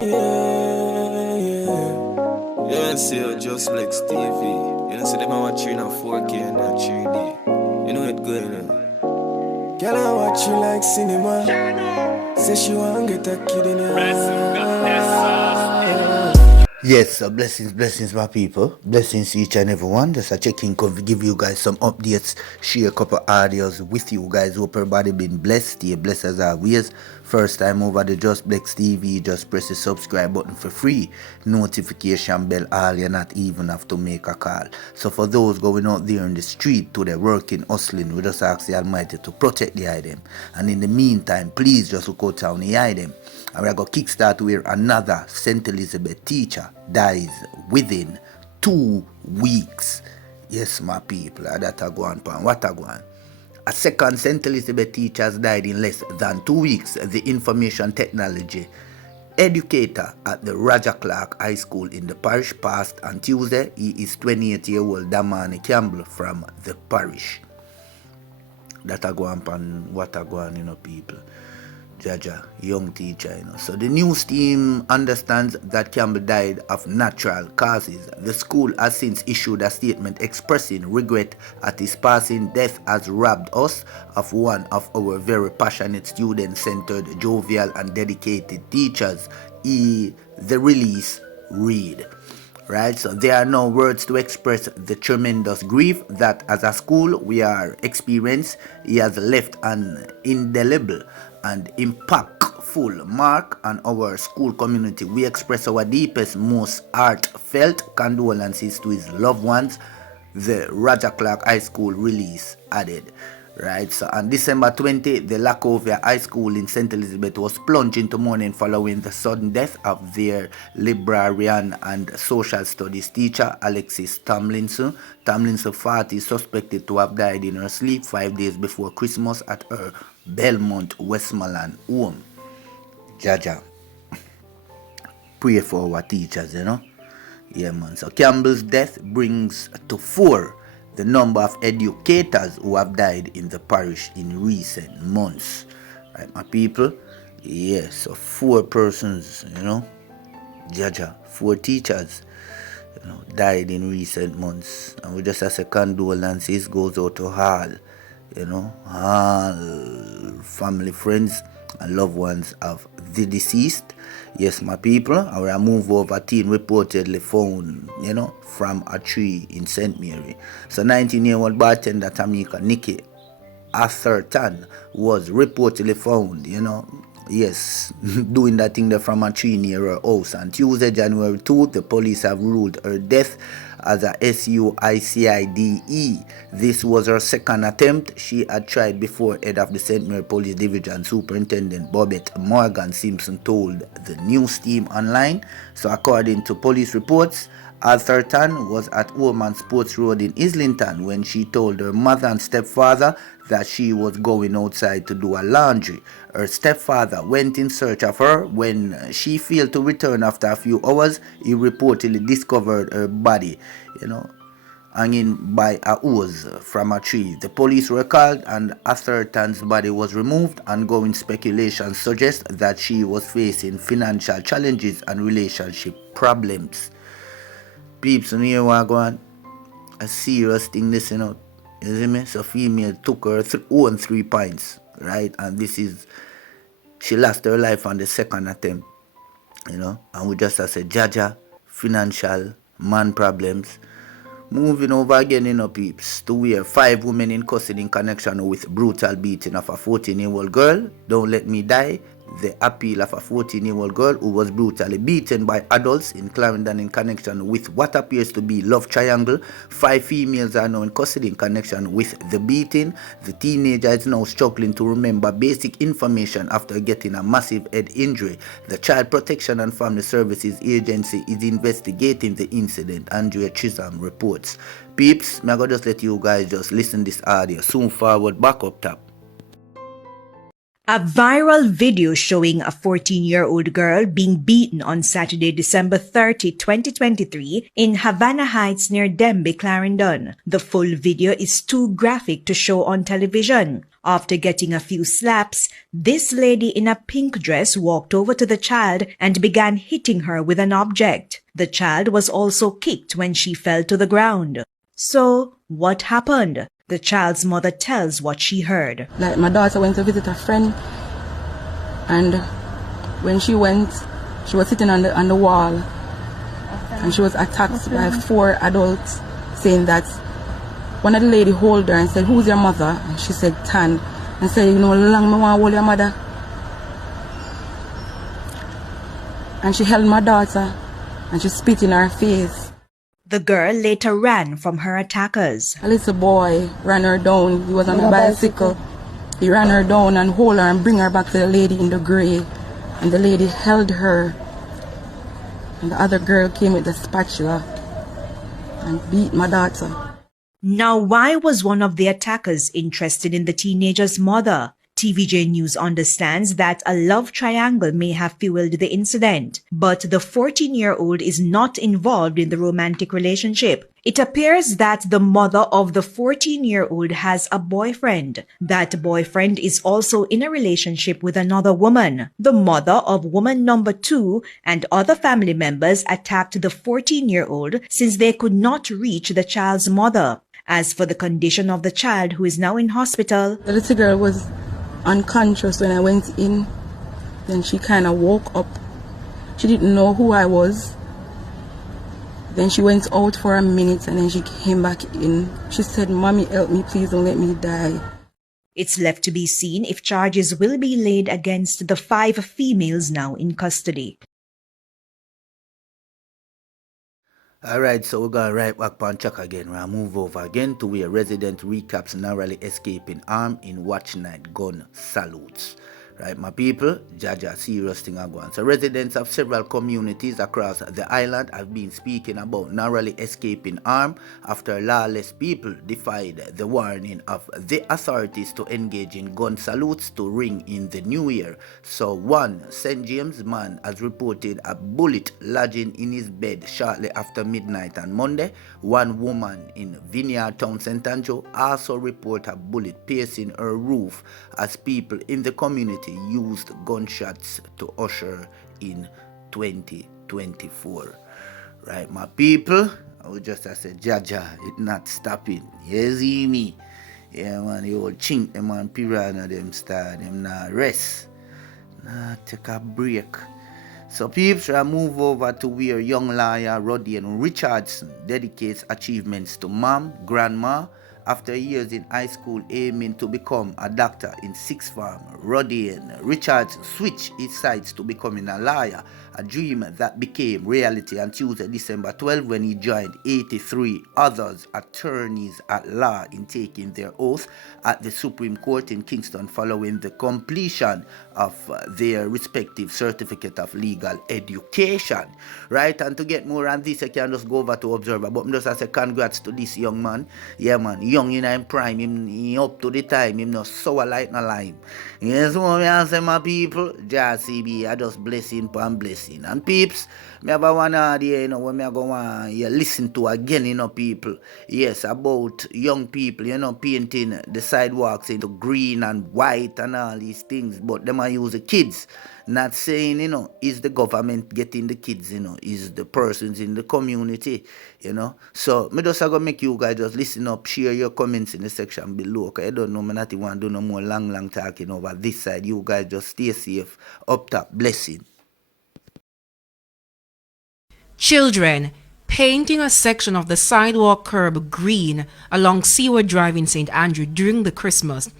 Yeah, see, just like Stevie. You know, see them I watch you in a 4K and a 3D. You know it good, you know. Girl, I watch you like cinema. Say she want get a kid in Yes, so blessings, my people. Blessings to each and every one. Just a checking, give you guys some updates, share a couple audios with you guys. Hope everybody been blessed. Stay blessed as always. First time over the Just Blex TV, just press the subscribe button for free. Notification bell, all you not even have to make a call. So for those going out there in the street to the working, hustling, we just ask the Almighty to protect the item. And in the meantime, please just look out down the item. And we're going to kickstart where another St. Elizabeth teacher dies within 2 weeks. Yes, my people, that a go on pan. What a go on. A second St. Elizabeth teacher has died in less than 2 weeks. The information technology educator at the Roger Clark High School in the parish passed on Tuesday. He is 28-year-old Damani Campbell from the parish. That a go on pan. What a go on, you know, people. Jaja, young teacher, you know. So the news team understands that Campbell died of natural causes. The school has since issued a statement expressing regret at his passing. Death has robbed us of one of our very passionate, student-centered, jovial, and dedicated teachers. The release read. Right, so there are no words to express the tremendous grief that as a school we are experiencing. He has left an indelible and impactful mark on our school community. We express our deepest, most heartfelt condolences to his loved ones, the Roger Clark High School release added. Right, so on December 20, the Lacovia High School in St. Elizabeth was plunged into mourning following the sudden death of their librarian and social studies teacher, Alexis Tomlinson. Tomlinson, 40, is suspected to have died in her sleep 5 days before Christmas at her Belmont, Westmoreland home. Jaja, pray for our teachers, you know. Yeah, man. So Campbell's death brings to 4 the number of educators who have died in the parish in recent months. Right, my people? Yes, so 4 persons, you know, Jaja, 4 teachers, you know, died in recent months. And we just as a condolences goes out to all, you know, all family, friends, and loved ones of the deceased. Yes, my people, our move over teen reportedly found, you know, from a tree in St. Mary. So 19-year-old bartender Tamika Nikki Atherton was reportedly found, you know, yes, doing that thing there from a tree near her house. On Tuesday, January 2, the police have ruled her death as a suicide. This was her second attempt. She had tried before. Head of the St. Mary Police Division Superintendent Bobette Morgan Simpson told the news team online. So according to police reports, Atherton was at Woman Sports Road in Islington when she told her mother and stepfather that she was going outside to do her laundry. Her stepfather went in search of her. When she failed to return after a few hours, he reportedly discovered her body, you know, hanging by a hose from a tree. The police were called and Atherton's body was removed. Ongoing speculation suggests that she was facing financial challenges and relationship problems. Peeps, you know what going? A serious thing this, you know. You see me? So female took her own 3 pints, right? And this is, she lost her life on the second attempt, you know. And we just as a Jaja, financial, man problems. Moving over again, you know, peeps, to where 5 women in custody in connection with brutal beating of a 14-year-old girl. Don't let me die. The appeal of a 14-year-old girl who was brutally beaten by adults in Clarendon in connection with what appears to be love triangle. 5 females are now in custody in connection with the beating. The teenager is now struggling to remember basic information after getting a massive head injury. The Child Protection and Family Services Agency is investigating the incident, Andrea Chisholm reports. Peeps, I'm going to just let you guys just listen this audio. Soon forward, back up top. A viral video showing a 14-year-old girl being beaten on Saturday, December 30, 2023 in Havana Heights near Denby, Clarendon. The full video is too graphic to show on television. After getting a few slaps, this lady in a pink dress walked over to the child and began hitting her with an object. The child was also kicked when she fell to the ground. So, what happened? The child's mother tells what she heard. Like my daughter went to visit a friend, and when she went, she was sitting on the wall, and she was attacked by 4 adults, saying that one of the lady hold her and said, "Who's your mother?" And she said, "Tan," and said, "You know, long me want to hold your mother." And she held my daughter, and she spit in her face. The girl later ran from her attackers. A little boy ran her down. He was on a bicycle. He ran her down and hold her and bring her back to the lady in the grey. And the lady held her. And the other girl came with the spatula and beat my daughter. Now, why was one of the attackers interested in the teenager's mother? TVJ News understands that a love triangle may have fueled the incident, but the 14-year-old is not involved in the romantic relationship. It appears that the mother of the 14-year-old has a boyfriend. That boyfriend is also in a relationship with another woman. The mother of woman number 2 and other family members attacked the 14-year-old since they could not reach the child's mother. As for the condition of the child, who is now in hospital, the little girl was unconscious when I went in. Then she kind of woke up. She didn't know who I was. Then she went out for a minute and then she came back in. She said, "Mommy, help me, please don't let me die." It's left to be seen if charges will be laid against the 5 females now in custody. Alright, so we're going right back on track again. We'll move over again to where resident recaps narrowly escaping arm in watch night gun salutes. Right, my people, Jaja, serious thing are going. So residents of several communities across the island have been speaking about narrowly escaping arm after lawless people defied the warning of the authorities to engage in gun salutes to ring in the new year. So one St. James man has reported a bullet lodging in his bed shortly after midnight on Monday. One woman in Vineyard Town, St. Andrew, also reported a bullet piercing her roof as people in the community used gunshots to usher in 2024. Right, my people, I would just say, Jaja, it not stopping. You see me? Yeah, man, you old chink, them man, piranha, them start, them not rest. Nah, take a break. So people shall move over to where young lawyer Rodian Richardson dedicates achievements to mom, grandma. After years in high school aiming to become a doctor in sixth form, Rodian Richardson switched his sights to becoming a lawyer, a dream that became reality on Tuesday, December 12, when he joined 83 others attorneys at law in taking their oath at the Supreme Court in Kingston following the completion of their respective certificate of legal education. Right, and to get more on this, I can just go over to Observer, but I'm just say congrats to this young man. Yeah, man, young in him prime, him up to the time, him no sour like no lime. Yes, what I say, my people, just CB, I just blessing and blessing. And peeps, me have one idea, you know, when me go on, you listen to again, you know, people. Yes, about young people, you know, painting the sidewalks into green and white and all these things, but them I use the kids. Not saying, you know, is the government getting the kids, you know, is the persons in the community, you know. So, me just gonna make you guys just listen up, share your comments in the section below, because I don't know, me not even want to do no more long talking over this side. You guys just stay safe, up top, blessing. Children painting a section of the sidewalk curb green along Seaward Drive in St. Andrew during the Christmas.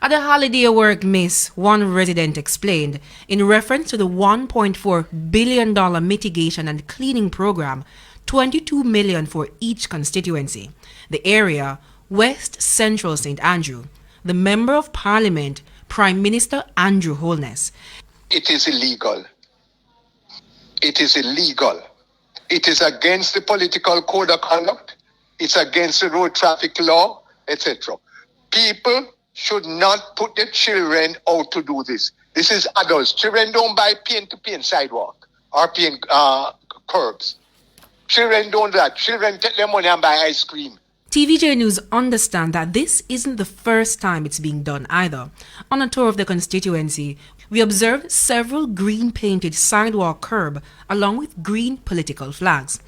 At the holiday work miss, one resident explained, in reference to the $1.4 billion mitigation and cleaning program, $22 million for each constituency. The area, West Central St. Andrew. The Member of Parliament, Prime Minister Andrew Holness. It is illegal. It is illegal. It is against the political code of conduct. It's against the road traffic law, etc. People should not put the children out to do this. This is adults. Children don't buy paint-to-paint sidewalk or paint curbs. Children don't do that. Children take their money and buy ice cream. TVJ News understand that this isn't the first time it's being done either. On a tour of the constituency, we observed several green-painted sidewalk curb along with green political flags.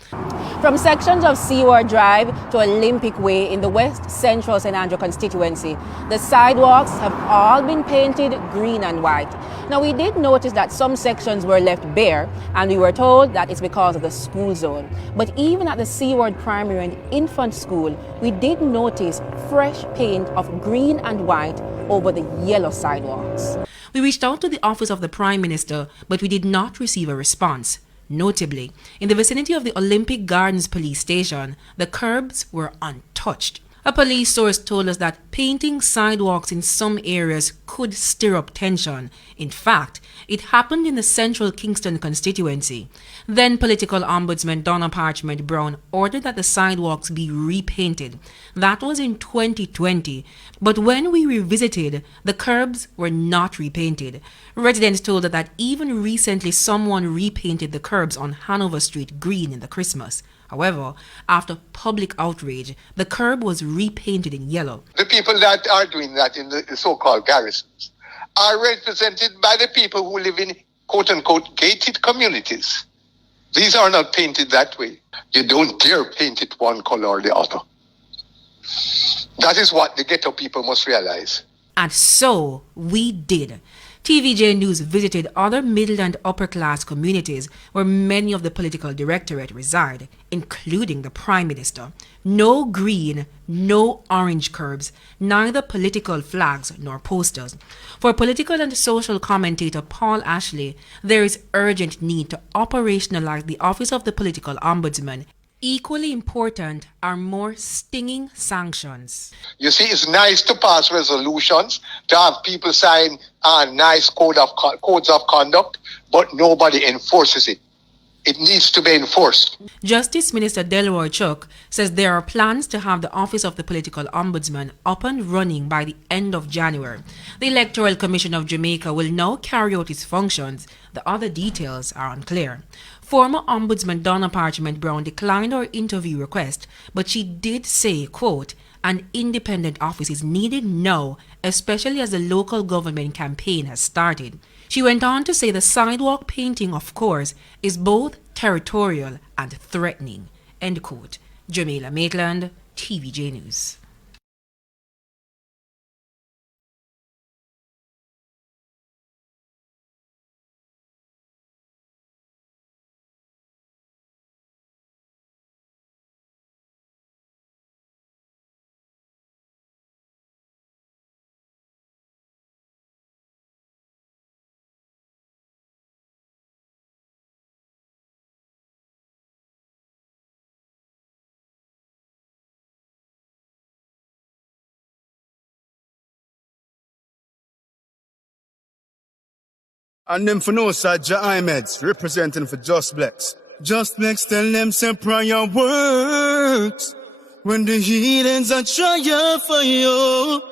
From sections of Seaward Drive to Olympic Way in the West Central St. Andrew constituency, the sidewalks have all been painted green and white. Now, we did notice that some sections were left bare, and we were told that it's because of the school zone. But even at the Seaward Primary and Infant School, we did notice fresh paint of green and white over the yellow sidewalks. We reached out to the office of the Prime Minister, but we did not receive a response. Notably, in the vicinity of the Olympic Gardens police station, the curbs were untouched. A police source told us that painting sidewalks in some areas could stir up tension. In fact, it happened in the Central Kingston constituency. Then Political Ombudsman Donna Parchment Brown ordered that the sidewalks be repainted. That was in 2020. But when we revisited, the curbs were not repainted. Residents told us that even recently someone repainted the curbs on Hanover Street green in the Christmas. However, after public outrage, the curb was repainted in yellow. The people that are doing that in the so-called garrisons are represented by the people who live in quote-unquote gated communities. These are not painted that way. You don't dare paint it one color or the other. That is what the ghetto people must realize. And so we did. TVJ News visited other middle and upper class communities where many of the political directorate reside, including the Prime Minister. No green, no orange curbs, neither political flags nor posters. For political and social commentator Paul Ashley, there is urgent need to operationalize the Office of the Political Ombudsman. Equally important are more stinging sanctions. You see, it's nice to pass resolutions, to have people sign nice codes of conduct, but nobody enforces it. It needs to be enforced. Justice Minister Delroy Chuck says there are plans to have the Office of the Political Ombudsman up and running by the end of January. The Electoral Commission of Jamaica will now carry out its functions. The other details are unclear. Former Ombudsman Donna Parchment Brown declined our interview request, but she did say, quote, an independent office is needed now, especially as the local government campaign has started. She went on to say the sidewalk painting, of course, is both territorial and threatening. End quote. Jamila Maitland, TVJ News. And them for no side, Ahmeds, representing for Just Blacks. Just Blacks tell them say prayer works. When the heathens are trying for you,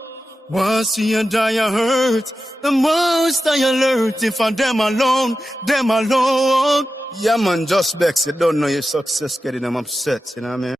once you die you hurt, the most I alert. If I them alone, them alone. Yeah man, Just Blacks, you don't know your success getting them upset, you know what I mean?